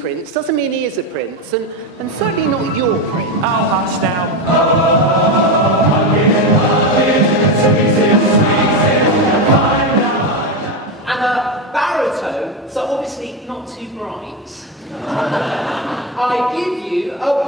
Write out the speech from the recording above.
prince doesn't mean he is a prince, and certainly not your prince. Oh, hush now. And a baritone, so obviously not too bright. I give you a